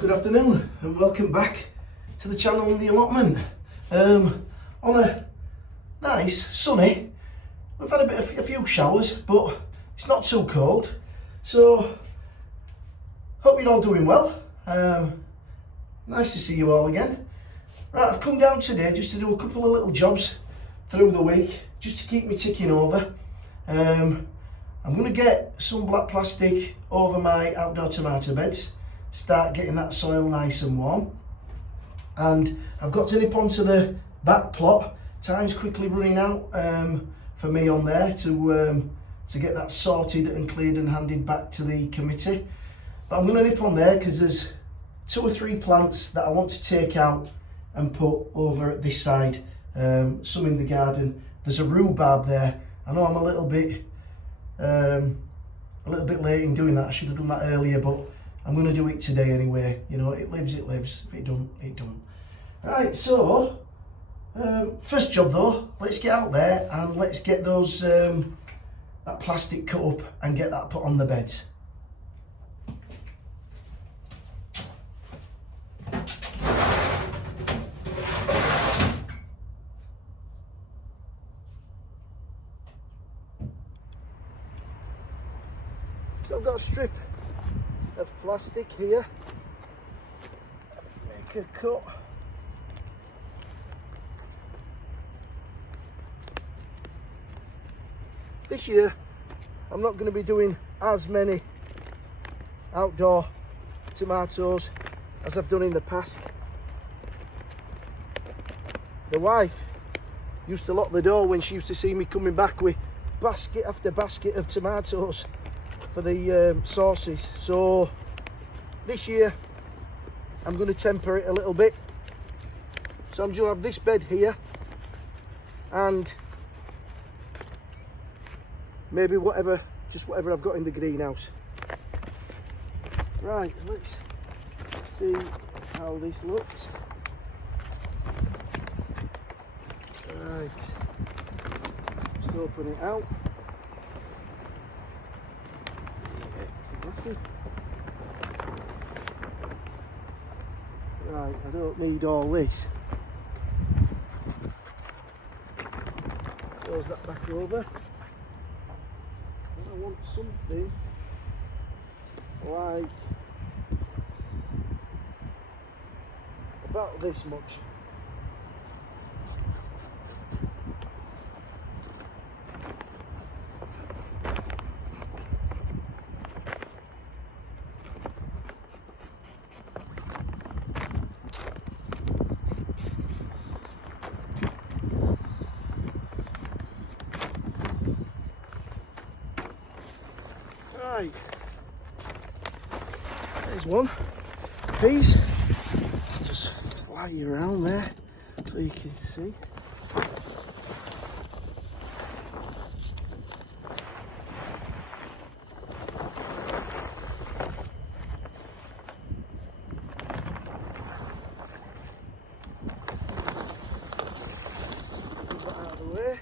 good afternoon and welcome back to the channel and the allotment. On a nice sunny, we've had a few showers, but it's not too cold, so hope you're all doing well. Nice to see you all again. Right, I've come down today just to do a couple of little jobs through the week, just to keep me ticking over. I'm going to get some black plastic over my outdoor tomato beds, start getting that soil nice and warm. And I've got to nip onto the back plot. Time's quickly running out for me on there to get that sorted and cleared and handed back to the committee. But I'm going to nip on there because there's 2 or 3 plants that I want to take out and put over at this side. Some in the garden. There's a rhubarb there. I know I'm a little bit late in doing that. I should have done that earlier, but I'm going to do it today anyway. You know, it lives, it lives. If it don't, it don't. Right, so first job though, let's get out there and let's get those that plastic cut up and get that put on the beds. So I've got a strip of plastic here, make a cut. This year I'm not going to be doing as many outdoor tomatoes as I've done in the past. The wife used to lock the door when she used to see me coming back with basket after basket of tomatoes for the sauces. So this year I'm going to temper it a little bit. So I'm going to have this bed here and maybe whatever I've got in the greenhouse. Right, let's see how this looks. Right, just open it out. Massive. Right, I don't need all this. Close that back over. I want something like about this much. Right, there's one piece, just fly around there so you can see. Put that out of the way.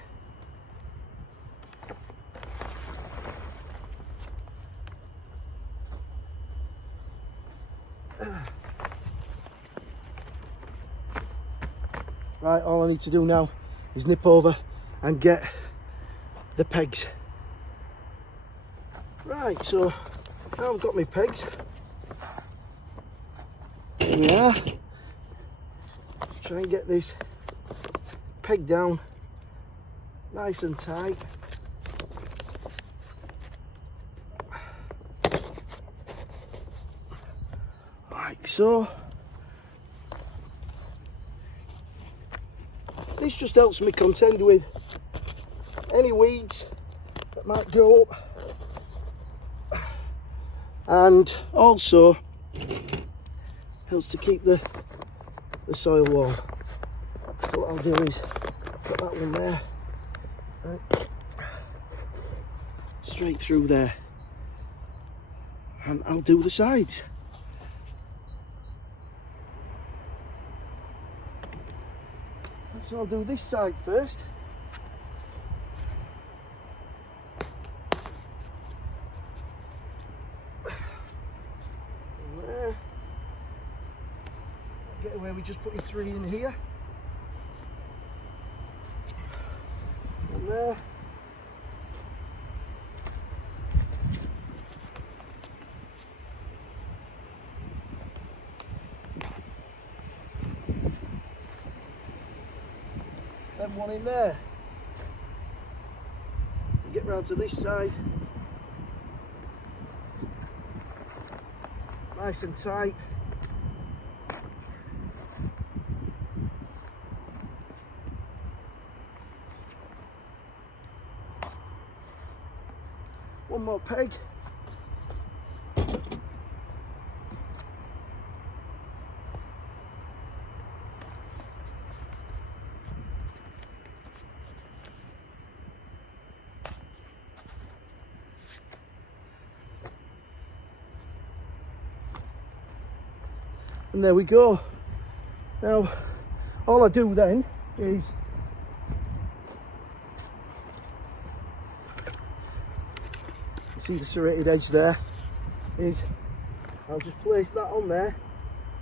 Right, all I need to do now is nip over and get the pegs. Right, so now I've got my pegs. Here we are. Try and get this peg down nice and tight. Like so. This just helps me contend with any weeds that might grow up, and also helps to keep the soil warm. So what I'll do is put that one there, straight through there, and I'll do the sides. So I'll do this side first. just putting 3 in here. One there. Then one in there. Get round to this side. Nice and tight. One more peg. And there we go. Now, all I do then is see the serrated edge there, is I'll just place that on there,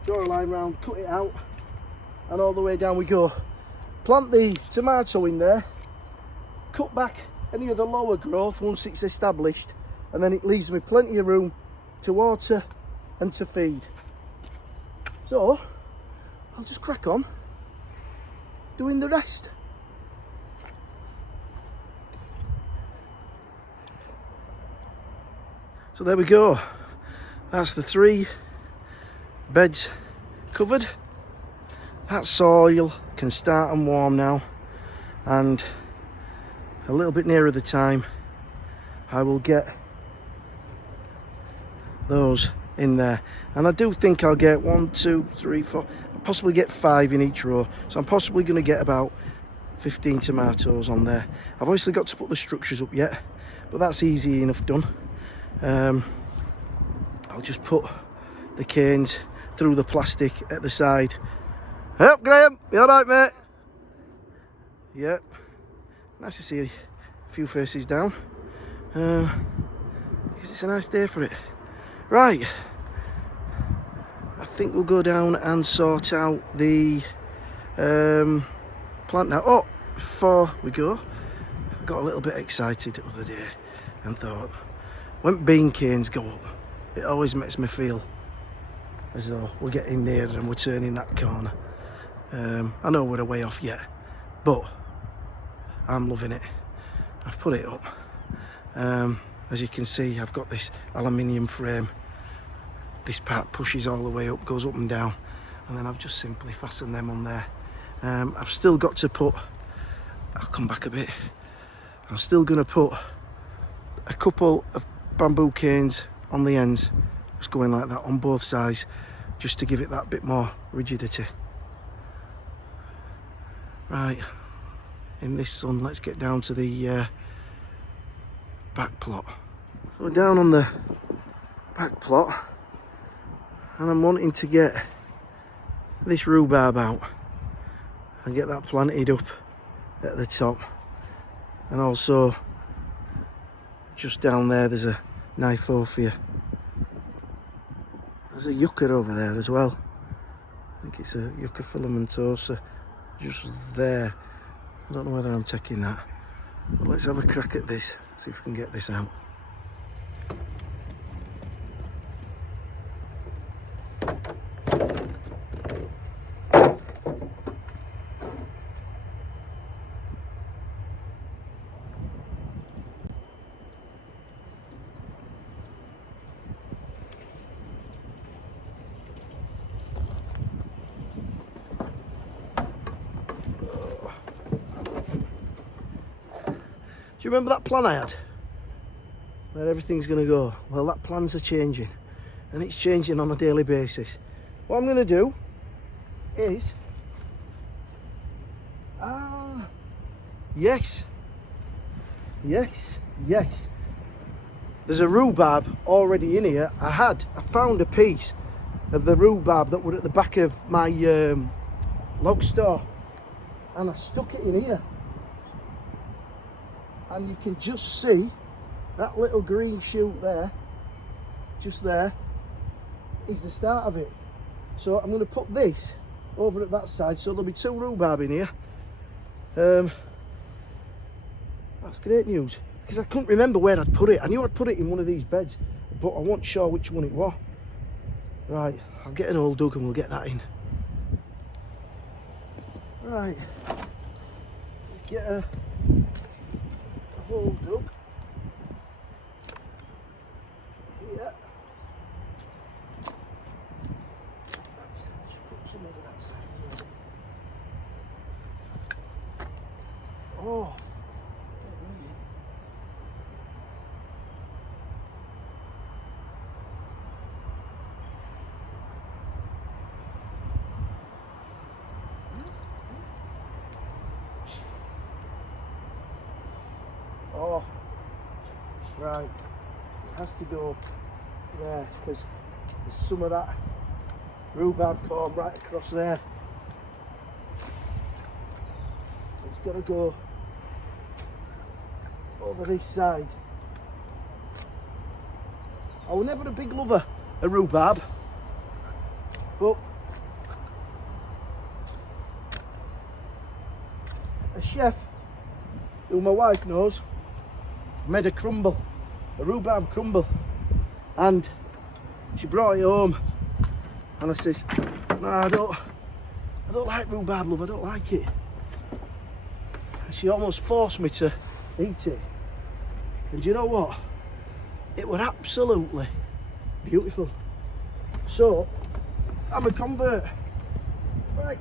draw a line round, cut it out, and all the way down we go. Plant the tomato in there, cut back any of the lower growth once it's established, and then it leaves me plenty of room to water and to feed. So I'll just crack on doing the rest. So there we go. That's the 3 beds covered. That soil can start and warm now, and a little bit nearer the time I will get those in there, and I do think I'll get 1, 2, 3, 4, I'll possibly get 5 in each row, so I'm possibly going to get about 15 tomatoes on there. I've obviously got to put the structures up yet, but that's easy enough done. I'll just put the canes through the plastic at the side. Up, Graham, you all right, mate? Yep. Nice to see a few faces down. It's a nice day for it. Right, I think we'll go down and sort out the plant now. Oh, before we go, I got a little bit excited the other day and thought, when bean canes go up, it always makes me feel as though we're getting near and we're turning that corner. I know we're a way off yet, but I'm loving it. I've put it up. As you can see, I've got this aluminium frame. This part pushes all the way up, goes up and down, and then I've just simply fastened them on there. I've still got to put, I'll come back a bit, I'm still going to put a couple of bamboo canes on the ends, just going like that on both sides, just to give it that bit more rigidity. Right, in this sun, let's get down to the back plot. So we're down on the back plot, and I'm wanting to get this rhubarb out and get that planted up at the top, and also just down there there's a Knifophia. There's a yucca over there as well. I think it's a yucca filamentosa just there. I don't know whether I'm taking that, but let's have a crack at this, see if we can get this out. Do you remember that plan I had? Where everything's going to go? Well, that plans are changing, and it's changing on a daily basis. What I'm going to do is... Yes. There's a rhubarb already in here. I found a piece of the rhubarb that were at the back of my log store, and I stuck it in here. And you can just see that little green shoot there, just there, is the start of it. So I'm going to put this over at that side, so there'll be 2 rhubarb in here. That's great news, because I couldn't remember where I'd put it. I knew I'd put it in one of these beds, but I wasn't sure which one it was. Right, I'll get an hole dug and we'll get that in. Right, let's get a hole dug. Here. Just put some over that side as well. Oh. Oh, right, it has to go there because there's some of that rhubarb corm right across there. So it's got to go over this side. I was never a big lover of rhubarb, but a chef who my wife knows made a crumble, a rhubarb crumble, and she brought it home, and I says, no, I don't like rhubarb, love, I don't like it. She almost forced me to eat it, and you know what, it was absolutely beautiful. So I'm a convert. Right.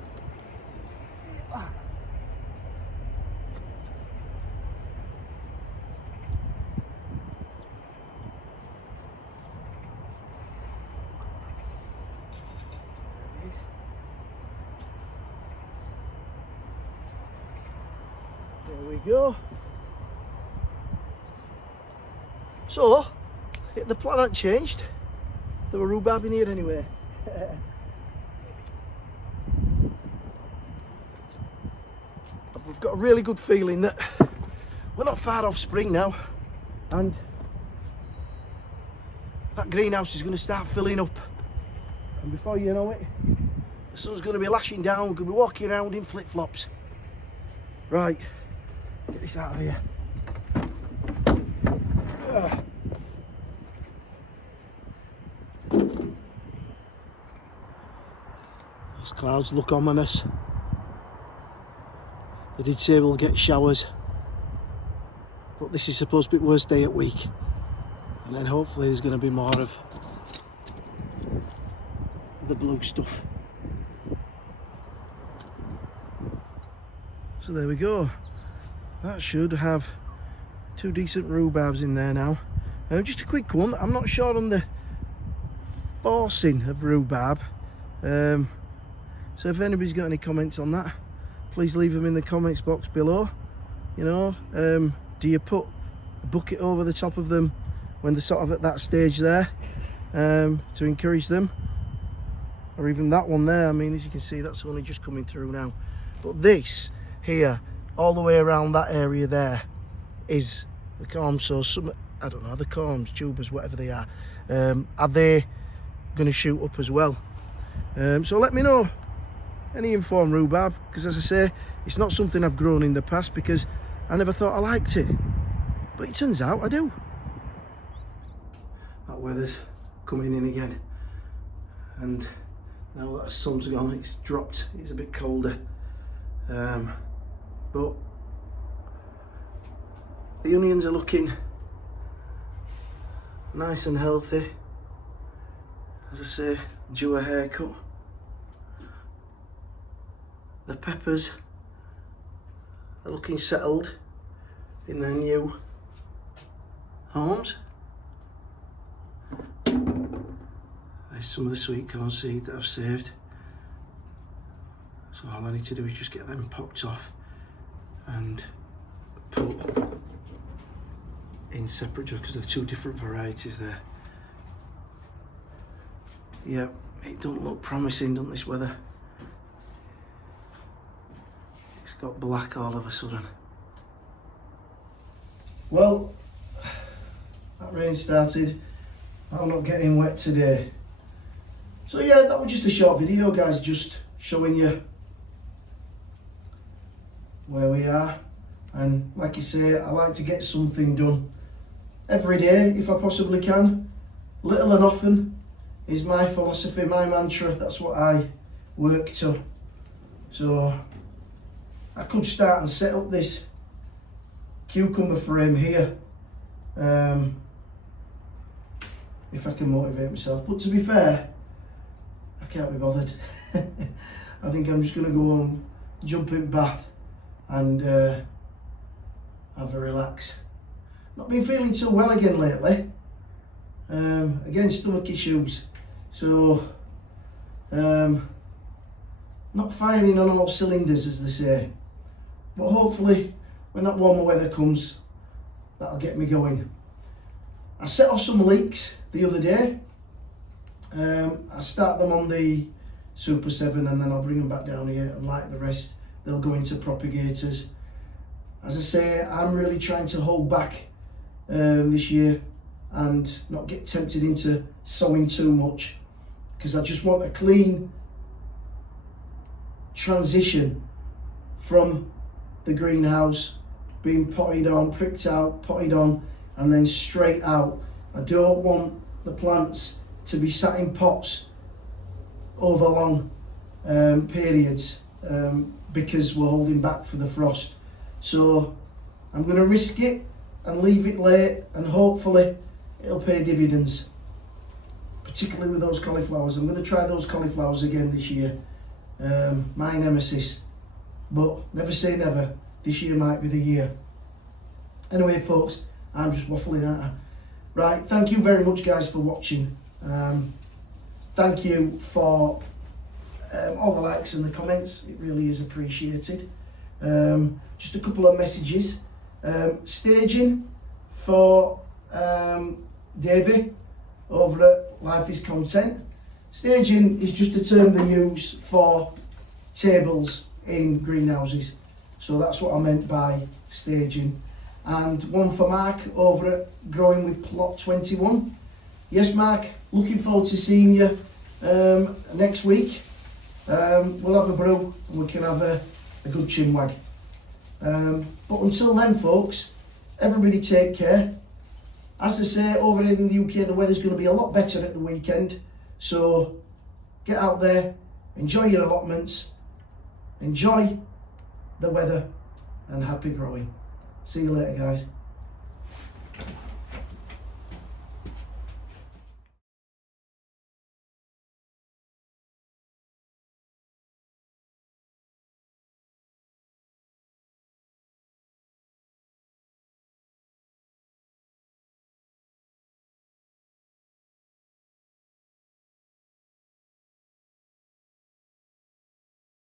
There we go. So, the plan hadn't changed. There were rhubarb in here anyway. I've got a really good feeling that we're not far off spring now, and that greenhouse is going to start filling up, and before you know it, the sun's going to be lashing down. We're going to be walking around in flip-flops. Right, get this out of here. Those clouds look ominous. They did say we'll get showers, but this is supposed to be the worst day at week, and then hopefully there's going to be more of the blue stuff. So there we go. That should have 2 decent rhubarbs in there now. Just a quick one, I'm not sure on the forcing of rhubarb, so if anybody's got any comments on that, please leave them in the comments box below. You know, do you put a bucket over the top of them when they're sort of at that stage there, to encourage them? Or even that one there, I mean, as you can see, that's only just coming through now. But this here, all the way around that area there, is the corm. So some, I don't know, the corms, tubers, whatever they are they going to shoot up as well? So let me know any info on rhubarb, because as I say, it's not something I've grown in the past because I never thought I liked it, but it turns out I do. That weather's coming in again, and now that the sun's gone, it's dropped, it's a bit colder, but the onions are looking nice and healthy. As I say, due a haircut. The peppers are looking settled in their new homes. There's some of the sweet corn seed that I've saved. So all I need to do is just get them popped off and put in separate jars, because there's 2 different varieties there. Yeah, it don't look promising, doesn't this weather? It's got black all of a sudden. Well, that rain started. I'm not getting wet today. So yeah, that was just a short video, guys, just showing you where we are. And like I say, I like to get something done every day if I possibly can. Little and often is my philosophy, my mantra. That's what I work to. So I could start and set up this cucumber frame here if I can motivate myself. But to be fair, I can't be bothered. I think I'm just going to go home, jump in bath and have a relax. Not been feeling too well again lately. Again, stomach issues. So, not firing on all cylinders, as they say. But hopefully, when that warmer weather comes, that'll get me going. I set off some leeks the other day. I start them on the Super 7 and then I'll bring them back down here, and like the rest, they'll go into propagators. As I say, I'm really trying to hold back this year and not get tempted into sowing too much, because I just want a clean transition from the greenhouse, being potted on, pricked out, potted on, and then straight out. I don't want the plants to be sat in pots over long periods because we're holding back for the frost. So I'm going to risk it and leave it late, and hopefully it'll pay dividends, particularly with those cauliflowers. I'm going to try those cauliflowers again this year, my nemesis, but never say never. This year might be the year. Anyway folks, I'm just waffling at her. Right, thank you very much guys for watching. Thank you for all the likes and the comments, it really is appreciated. Just a couple of messages. Staging for Davey over at Life is Content. Staging is just a term they use for tables in greenhouses, so that's what I meant by staging. And one for Mark over at Growing with Plot 21. Yes Mark, looking forward to seeing you next week. We'll have a brew and we can have a good chinwag. But until then folks, everybody take care. As they say over in the UK, the weather's going to be a lot better at the weekend, so get out there, enjoy your allotments, enjoy the weather, and happy growing. See you later guys.